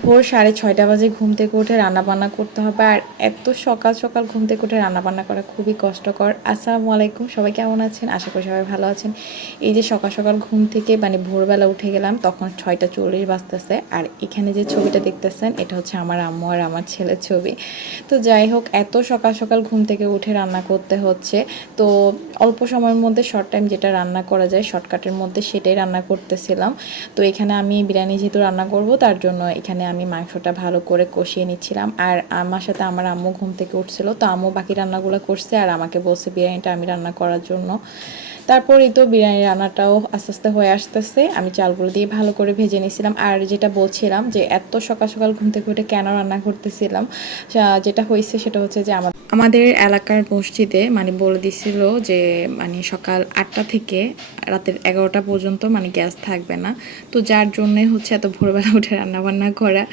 ভোর 6:30 বাজে ঘুম থেকে উঠে রান্নাবান্না করতে হবে, আর এত সকাল সকাল ঘুম থেকে উঠে রান্নাবান্না করা খুবই কষ্টকর। আসসালামু আলাইকুম, সবাই কেমন আছেন? আশা করি সবাই ভালো আছেন। এই যে সকাল সকাল ঘুম থেকে মানে ভোরবেলা উঠে গেলাম, তখন 6:40 বাজতেছে। আর এখানে যে ছবিটা দেখতেছেন এটা হচ্ছে আমার আম্মু আর আমার ছেলের ছবি। তো যাই হোক, এত সকাল সকাল ঘুম থেকে উঠে রান্না করতে হচ্ছে। তো অল্প সময়ের মধ্যে শর্ট টাইম যেটা রান্না করা যায় শর্টকাটের মধ্যে সেটাই রান্না করতেছিলাম। তো এখানে আমি বিরিয়ানি যেহেতু রান্না করব তার জন্য এখানে আমি মাংসটা ভালো করে কষিয়ে নিচ্ছিলাম। আর আমার সাথে আমার আম্মু ঘুম থেকে উঠছিল, তো আম্মু বাকি রান্নাগুলো করছে আর আমাকে বলছে বিরিয়ানিটা আমি রান্না করার জন্য। তারপরেই তো বিরিয়ানি রান্নাটাও আস্তে আস্তে হয়ে আসতেছে। আমি চালগুলো দিয়ে ভালো করে ভেজে নিয়েছিলাম। আর যেটা বলছিলাম যে এত সকাল সকাল ঘুম থেকে উঠে কেন রান্না করতেছিলাম, যেটা হয়েছে সেটা হচ্ছে যে আমাদের এলাকার মসজিদে মানে বলে দিছিল যে মানে সকাল 8টা থেকে রাতের 11টা পর্যন্ত মানে গ্যাস থাকবে না। তো যার জন্যে হচ্ছে এত ভোরবেলা উঠে রান্নাবান্না করা।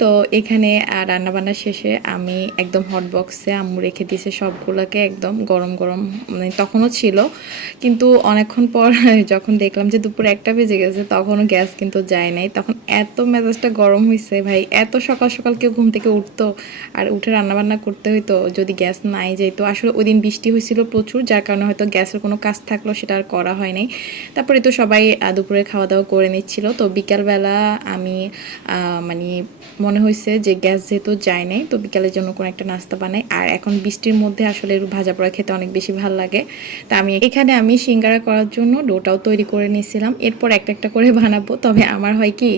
তো এখানে রান্নাবান্না শেষে আমি একদম হট বক্সে আম্মু রেখে দিয়েছে সবগুলোকে, একদম গরম গরম মানে তখনও ছিল। কিন্তু অনেকক্ষণ পর যখন দেখলাম যে দুপুর 1টা বেজে গেছে তখনও গ্যাস কিন্তু যায় নাই। তখন এত মেজাজটা গরম হয়েছে, ভাই এত সকাল সকাল কেউ ঘুম থেকে উঠতো আর উঠে রান্নাবান্না করতে হইতো যদি গ্যাস নাই যেত। আসলে ওই দিন বৃষ্টি হয়েছিল প্রচুর, যার কারণে হয়তো গ্যাসের কোনো কাজ থাকলো সেটা আর করা হয় নাই। তারপরে তো সবাই দুপুরে খাওয়া দাওয়া করে নিচ্ছিল। তো বিকালবেলা আমি মানে মনে হয়েছে যে গ্যাস যেহেতু যায় নাই তো বিকালের জন্য কোনো একটা নাস্তা বানাই। আর এখন বৃষ্টির মধ্যে আসলে ভাজা পোড়া খেতে অনেক বেশি ভালো লাগে। তা আমি সিঙ্গারা করার জন্য ডোটাও তৈরি করে নিয়েছিলাম। এরপর একটা একটা করে বানাবো। তবে আমার হয় কি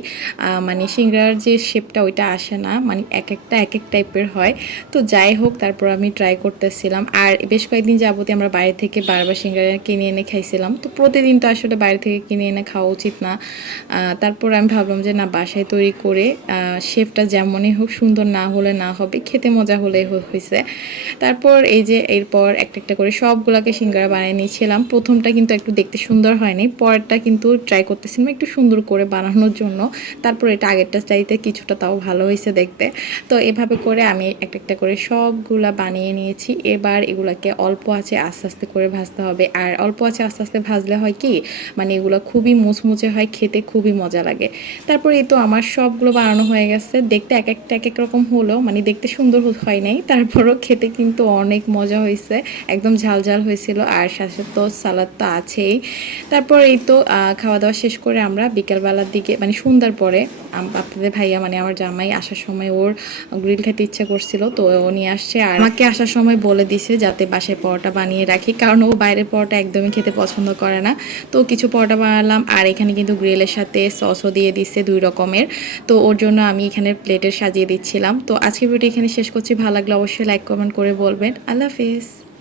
মানে সিঙ্গারার যে শেপটা ওইটা আসে না, মানে এক একটা এক এক টাইপের হয়। তো যাই হোক, তারপর আমি ট্রাই করতেছিলাম। আর বেশ কয়েকদিন যাবতীয় আমরা বাইরে থেকে বারবার সিঙ্গারা কিনে এনে খাইছিলাম। তো প্রতিদিন তো আসলে বাইরে থেকে কিনে এনে খাওয়া উচিত না। তারপর আমি ভাবলাম যে না, বাসায় তৈরি করে শেপটা যেমনই হোক সুন্দর না হলে না হবে, খেতে মজা হলে হয়েছে। তারপর এই যে এরপর একটা একটা করে সবগুলাকে সিঙ্গারা বানিয়ে নিয়েছিলাম। প্রথমটা কিন্তু একটু দেখতে সুন্দর হয়নি, পরেরটা কিন্তু ট্রাই করতেছিলাম একটু সুন্দর করে বানানোর জন্য। তারপর এটা আগেরটা চাইতে কিছুটা তাও ভালো হয়েছে দেখতে। তো এভাবে করে আমি একটা একটা করে সবগুলা বানিয়ে নিয়েছি। এবার এগুলাকে অল্প আছে আস্তে আস্তে করে ভাজতে হবে। আর অল্প আছে আস্তে আস্তে ভাজলে হয় কি, মানে এগুলো খুবই মুচমুচে হয়, খেতে খুবই মজা লাগে। তারপর এই তো আমার সবগুলো বানানো হয়ে গেছে। দেখতে এক একটা এক এক রকম হলো, মানে দেখতে সুন্দর হয় নাই, তারপরও খেতে কিন্তু অনেক মজা হয়েছে। একদম ঝাল ঝাল হয়েছিল, আর সাথে তো সালাদ তো আছেই। তারপর এই তো খাওয়া দাওয়া শেষ করে আমরা বিকেলবেলার দিকে মানে সন্ধ্যার পরে আপনাদের ভাইয়া মানে আমার জামাই আসার সময় ওর গ্রিল খেতে ইচ্ছা করছিল, তো ও নিয়ে আসছে। আর আমাকে আসার সময় বলে দিছে যাতে বাসায় পরোটা বানিয়ে রাখি, কারণ ও বাইরের পরোটা একদমই খেতে পছন্দ করে না। তো কিছু পরোটা বানালাম, আর এখানে কিন্তু গ্রিলের সাথে সসও দিয়ে দিচ্ছে 2 রকমের। তো ওর জন্য আমি এখানে প্লেটে সাজিয়ে দিচ্ছিলাম। তো আজকের ভিডিও এখানে শেষ করছি। ভালো লাগলে অবশ্যই লাইক কমেন্ট করে বলবেন। আল্লাহ হাফিজ।